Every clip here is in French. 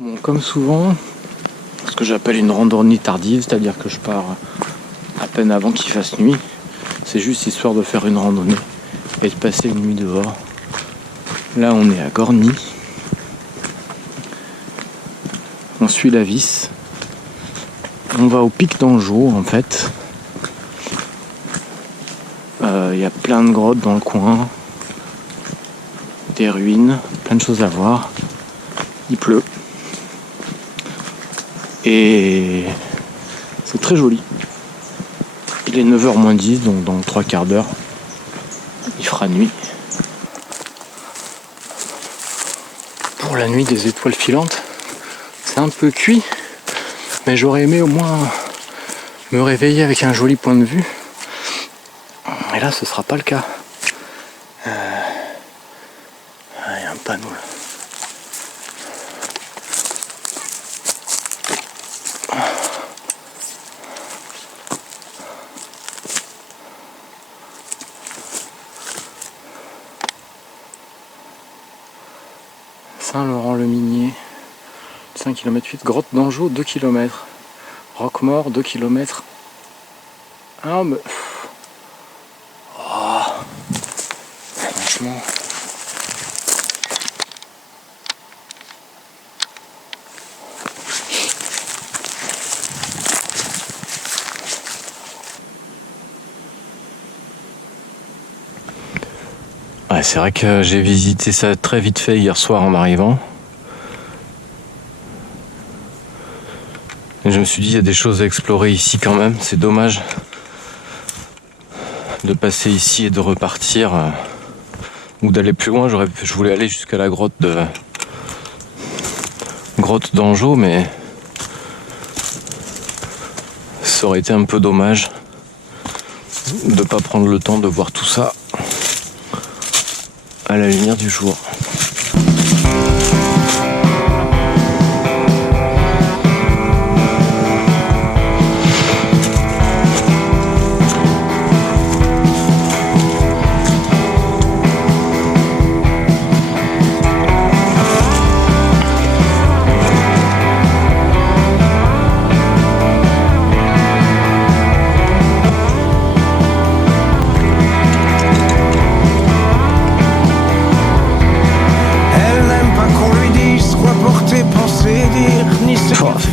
Bon, comme souvent, ce que j'appelle une randonnée tardive, c'est-à-dire que je pars à peine avant qu'il fasse nuit. C'est juste histoire de faire une randonnée et de passer une nuit dehors. Là, on est à Gorny. On suit la Vis. On va au pic d'Anjou, en fait. Y a plein de grottes dans le coin. Des ruines, plein de choses à voir. Il pleut. Et c'est très joli. Il est 9h moins 10, donc dans 3 quarts d'heure, il fera nuit. Pour la nuit des étoiles filantes, c'est un peu cuit, mais j'aurais aimé au moins me réveiller avec un joli point de vue. Et là, ce sera pas le cas. Il y a un panneau là. Saint-Laurent-le-Minier, 5 km 8, grotte d'Anjou, 2 km. Roquemort, 2 km. Ah, mais... Oh. Franchement... Ouais, c'est vrai que j'ai visité ça très vite fait hier soir en arrivant. Et je me suis dit, il y a des choses à explorer ici quand même. C'est dommage de passer ici et de repartir ou d'aller plus loin. Je voulais aller jusqu'à la grotte d'Anjou, mais ça aurait été un peu dommage de ne pas prendre le temps de voir tout ça à la lumière du jour.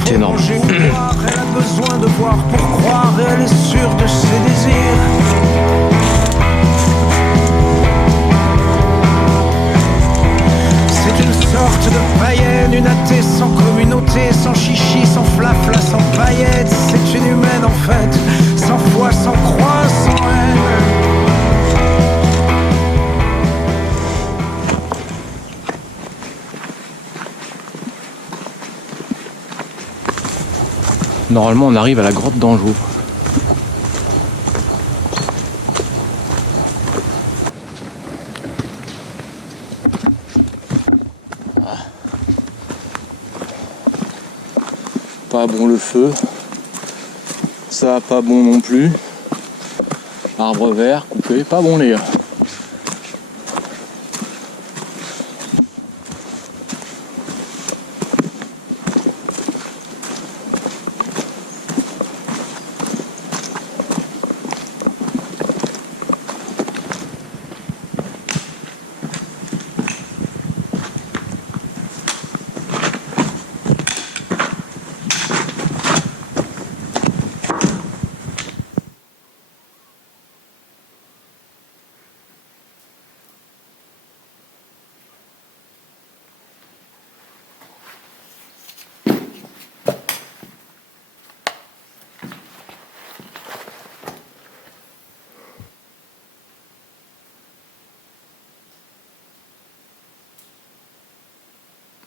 C'est énorme. Elle a besoin de voir pour croire et elle est sûre de ses désirs. C'est une sorte de païenne, une athée sans communauté, sans chichi, sans flafla, sans paillettes. C'est une humaine en fait, sans foi, sans croix, sans haine. Normalement, on arrive à la grotte d'Anjou. Pas bon le feu. Ça, pas bon non plus. Arbre vert coupé, pas bon les gars.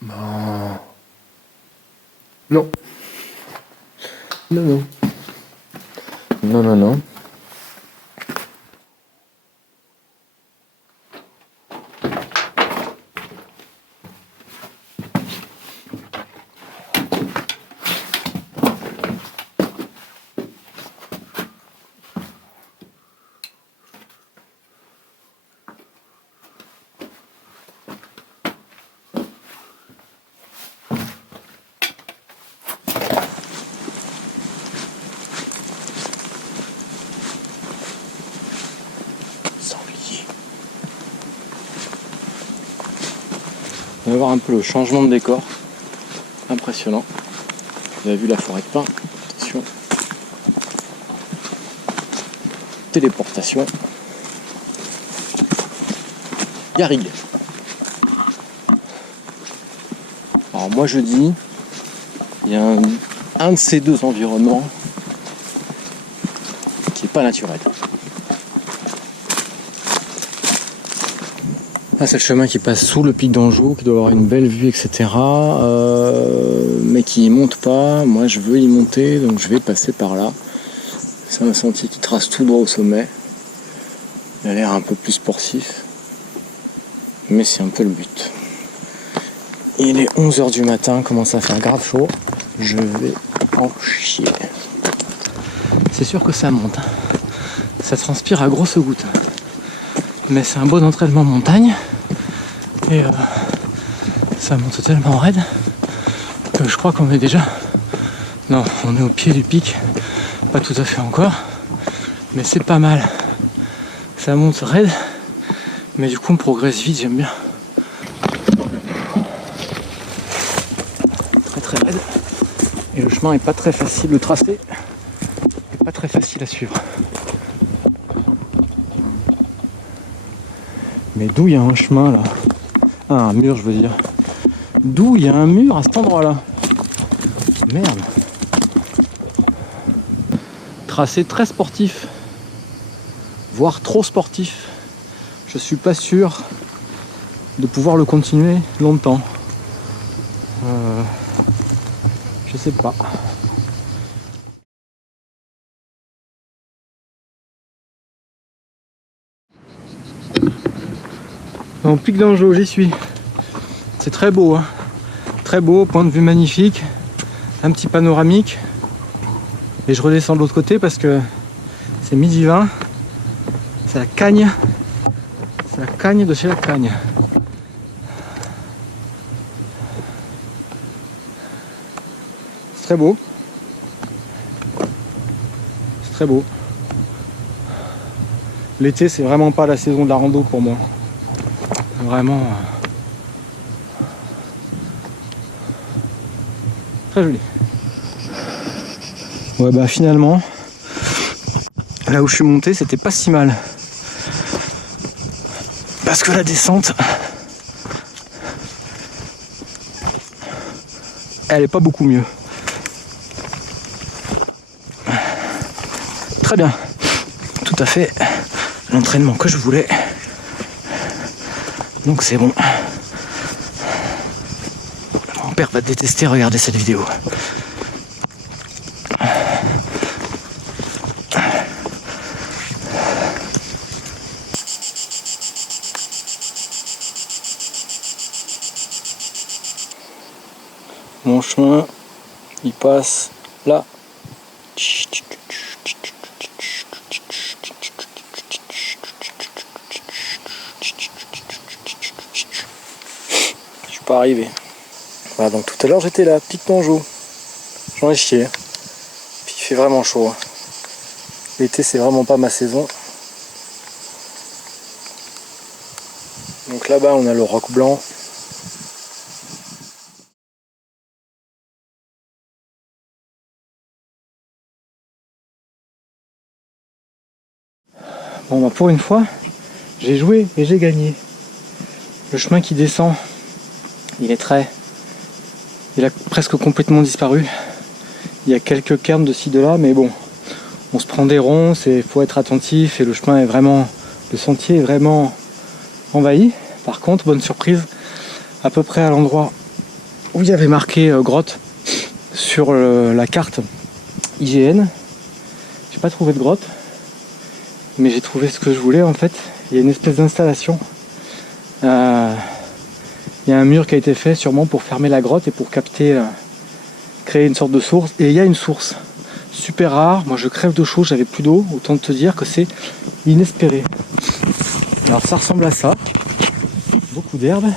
Bon. Non. Non, non. Non, non, non. On va voir un peu le changement de décor. Impressionnant. Vous avez vu la forêt de pins. Attention. Téléportation. Garrigue. Alors moi je dis, il y a un de ces deux environnements qui n'est pas naturel. Là c'est le chemin qui passe sous le pic d'Anjou, qui doit avoir une belle vue, etc. Mais qui y monte pas. Moi je veux y monter, donc je vais passer par là. C'est un sentier qui trace tout droit au sommet. Il a l'air un peu plus sportif. Mais c'est un peu le but. Il est 11h du matin, commence à faire grave chaud. Je vais en chier. C'est sûr que ça monte. Ça transpire à grosses gouttes. Mais c'est un bon entraînement montagne. Et ça monte tellement raide que je crois qu'on est déjà... Non, on est au pied du pic. Pas tout à fait encore. Mais c'est pas mal. Ça monte raide. Mais du coup on progresse vite, j'aime bien. Très raide. Et le chemin est pas très facile, le tracé est pas très facile à suivre. Mais d'où il y a un chemin là? Ah, un mur je veux dire. D'où il y a un mur à cet endroit là? Merde. Tracé très sportif. Voire trop sportif. Je suis pas sûr de pouvoir le continuer longtemps. Je sais pas. Dans le pic d'Anjou, j'y suis. C'est très beau, hein. Très beau, point de vue magnifique. Un petit panoramique. Et je redescends de l'autre côté parce que c'est 12h20. C'est la cagne. C'est la cagne de chez la cagne. C'est très beau. C'est très beau. L'été, c'est vraiment pas la saison de la rando pour moi. Vraiment. Très joli. Ouais bah finalement, là où je suis monté, c'était pas si mal. Parce que la descente, elle est pas beaucoup mieux. Très bien. Tout à fait l'entraînement que je voulais. Donc c'est bon. Mon père va détester regarder cette vidéo. Mon chemin, il passe là. Je suis pas arrivé. Voilà, donc tout à l'heure j'étais là, pic d'Anjou. J'en ai chié. Puis il fait vraiment chaud. L'été c'est vraiment pas ma saison. Donc là-bas on a le roc blanc. Bon bah pour une fois, j'ai joué et j'ai gagné. Le chemin qui descend, il a presque complètement disparu. Il y a quelques cairns de ci de là, mais bon, on se prend des ronds, il faut être attentif et le chemin est vraiment, le sentier est vraiment envahi. Par contre, bonne surprise, à peu près à l'endroit où il y avait marqué grotte sur la carte IGN, j'ai pas trouvé de grotte. Mais j'ai trouvé ce que je voulais en fait. Il y a une espèce d'installation. Il y a un mur qui a été fait sûrement pour fermer la grotte et pour capter, créer une sorte de source. Et il y a une source super rare. Moi je crève de chaud, j'avais plus d'eau. Autant te dire que c'est inespéré. Alors ça ressemble à ça. Beaucoup d'herbe.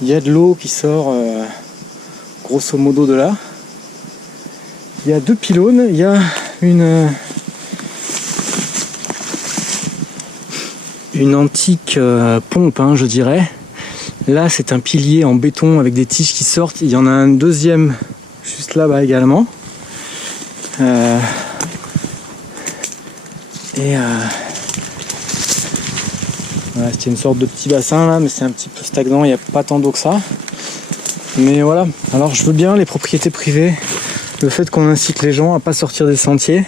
Il y a de l'eau qui sort grosso modo de là. Il y a deux pylônes, il y a une une antique pompe, hein, je dirais. Là, c'est un pilier en béton avec des tiges qui sortent. Il y en a un deuxième juste là-bas également. Voilà, c'était une sorte de petit bassin là, mais c'est un petit peu stagnant, il n'y a pas tant d'eau que ça. Mais voilà, alors je veux bien les propriétés privées, le fait qu'on incite les gens à pas sortir des sentiers.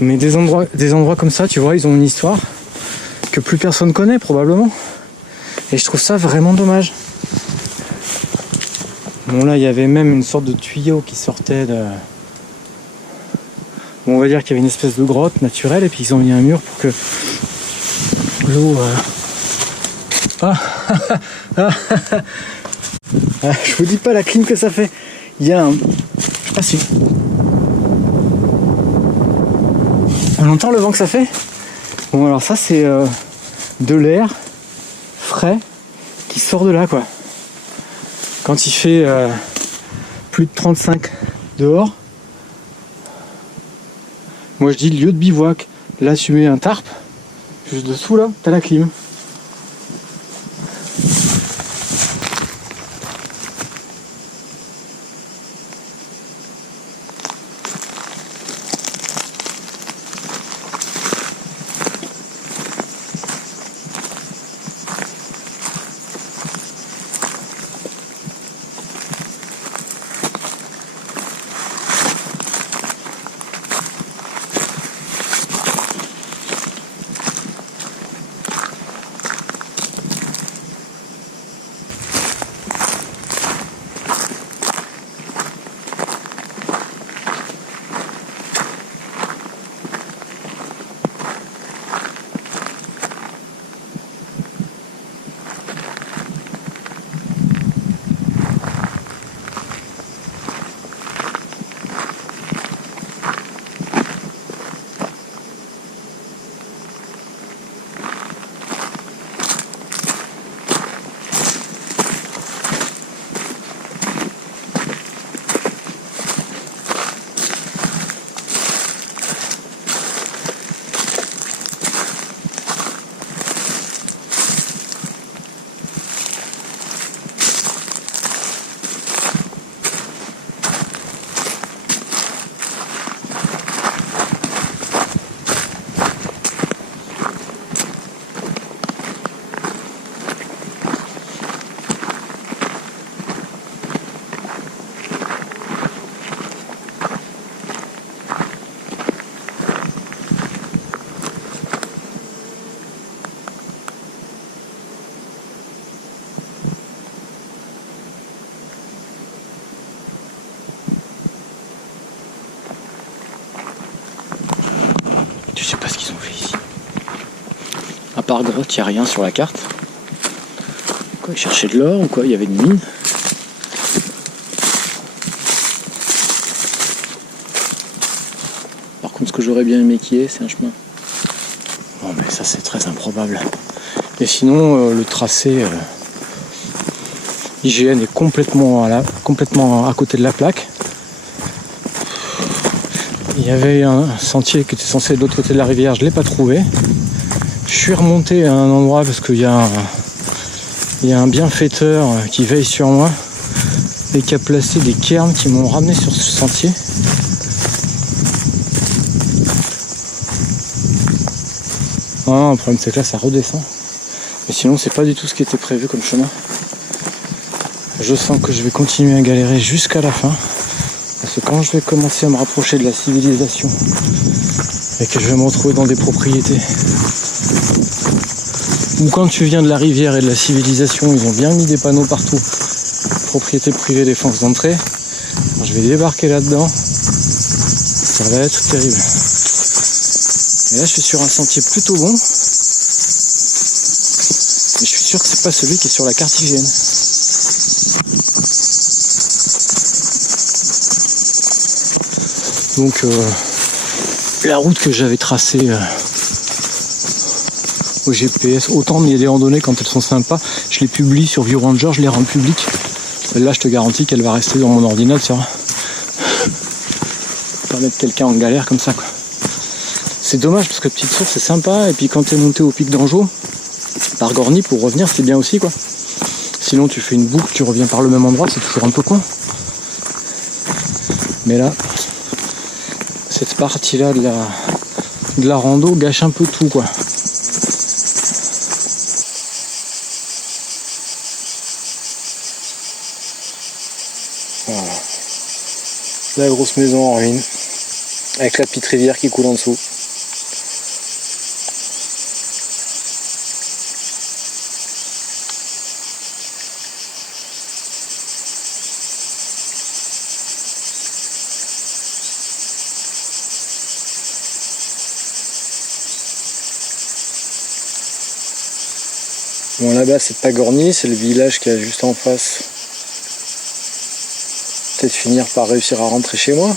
Mais des endroits comme ça, tu vois, ils ont une histoire que plus personne connaît probablement. Et je trouve ça vraiment dommage. Bon là, il y avait même une sorte de tuyau qui sortait de... Bon, on va dire qu'il y avait une espèce de grotte naturelle et puis ils ont mis un mur pour que l'eau... je vous dis pas la clim que ça fait. Il y a un... Je sais pas si... On entend le vent que ça fait? Bon alors ça c'est de l'air frais qui sort de là quoi. Quand il fait plus de 35 dehors, moi je dis lieu de bivouac. Là tu mets un tarp, juste dessous là, t'as la clim. Je sais pas ce qu'ils ont fait ici. À part grotte, il n'y a rien sur la carte. Quoi, ils cherchaient de l'or ou quoi? Il y avait une mine. Par contre, ce que j'aurais bien aimé qu'il y ait, c'est un chemin. Bon, mais ça, c'est très improbable. Et sinon, le tracé IGN est complètement à côté de la plaque. Il y avait un sentier qui était censé être de l'autre côté de la rivière, je ne l'ai pas trouvé. Je suis remonté à un endroit parce qu'il y a un bienfaiteur qui veille sur moi et qui a placé des cairns qui m'ont ramené sur ce sentier. Ah, le problème c'est que là ça redescend. Mais sinon c'est pas du tout ce qui était prévu comme chemin. Je sens que je vais continuer à galérer jusqu'à la fin. Parce que quand je vais commencer à me rapprocher de la civilisation et que je vais me retrouver dans des propriétés, ou quand tu viens de la rivière et de la civilisation, ils ont bien mis des panneaux partout, propriété privée, défense d'entrée, je vais débarquer là-dedans, ça va être terrible. Et là je suis sur un sentier plutôt bon, mais je suis sûr que c'est pas celui qui est sur la carte IGN. Donc la route que j'avais tracée au GPS, autant il y a des randonnées quand elles sont sympas, je les publie sur View Ranger, je les rends publiques. Celle-là je te garantis qu'elle va rester dans mon ordinateur. Pas mettre quelqu'un en galère comme ça quoi. C'est dommage parce que Petite Source c'est sympa, et puis quand t'es monté au pic d'Anjou, par Gorny pour revenir c'est bien aussi quoi. Sinon tu fais une boucle, tu reviens par le même endroit, c'est toujours un peu con. Mais là, cette partie là de la rando gâche un peu tout quoi. Voilà. La grosse maison en ruine, avec la petite rivière qui coule en dessous. Bon, là-bas c'est pas Gorny, c'est le village qui est juste en face. Peut-être finir par réussir à rentrer chez moi.